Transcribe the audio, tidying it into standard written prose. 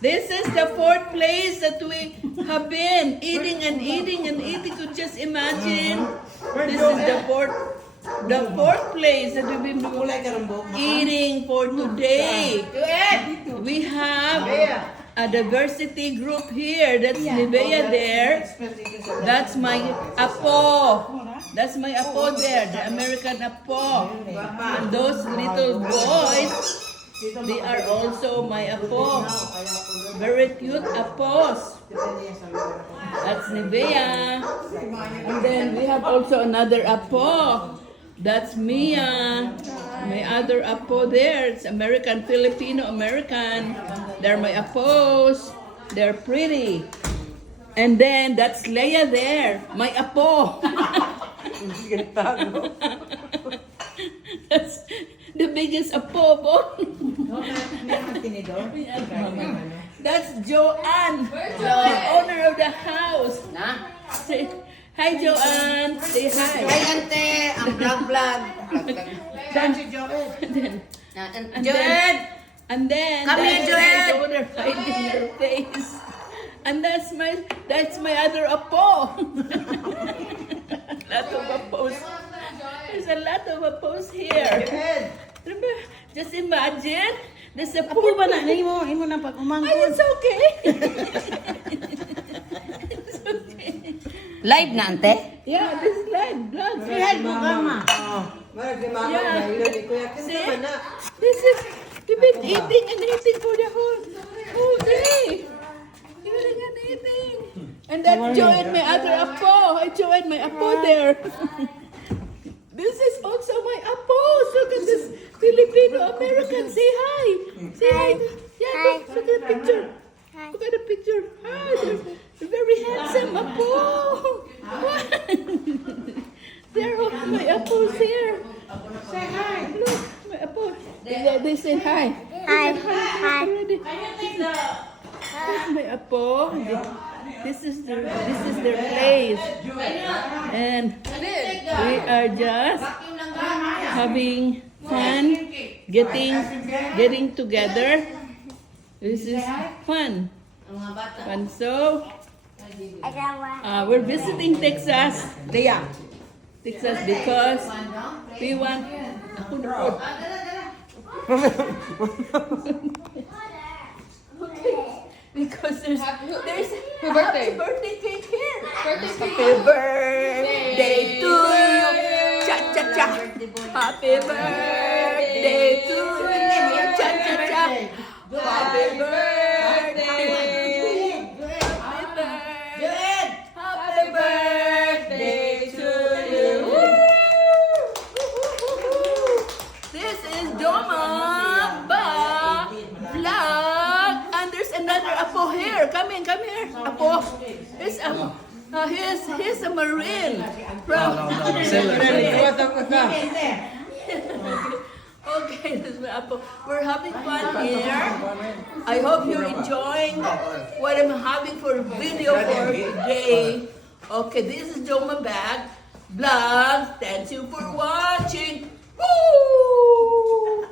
This is the fourth place that we have been eating and eating and eating. To just imagine, this is the fourth place that we've been eating for today. We have a diversity group here. That's Nivea there. That's my apo. That's my apo there, the American apo. And those little boys, they are also my apo. Very cute apos. That's Nivea. And then we have also another apo. That's Mia. My other apo there. It's American, Filipino American. They're my apos. They're pretty. And then that's Leia there. My apo. That's the biggest apo po. That's Joanne, the owner of the house. Hi, Joanne. Say hi. Hi, ante. Ang vlog. Joed! And then Come here, that's Joanne. my daughter hiding her face. And that's my other apo. Lot of appos. There's a lot of appos here. Remember, just imagine, there's a pool. Ba na imo na pag umangkon. Ay, it's okay. It's okay. Live na, ante? Yeah, this is live vlog. Say mo kama. Yeah. See, this is, we've been eating and eating for the whole day. Eating and eating. And that joined my other apo. I joined my apo there. This is also my apo. Look at this Filipino American. Say hi. Say hi. Yeah, look at the picture. Look at the picture. Hi, they're very handsome apo. They're all my apples here. Say hi. Look, my apo. They say hi. Hi. Hi. Already. This is my apo. This is their place. And we are just having fun, getting together. This is fun. So we're visiting Texas. Texas because we want because there's a happy birthday cake here. Happy birthday to you. Cha cha cha. Happy birthday to you. Cha cha cha. Happy birthday. Happy birthday to you. This is Doma Vlog. And there's another Apo here. Come here. Apo. He's a Marine. Okay, this is my Apo. We're having fun here. I hope you're enjoying what I'm having for video for today. Okay, this is Doma Vlog. Thank you for watching. Woo!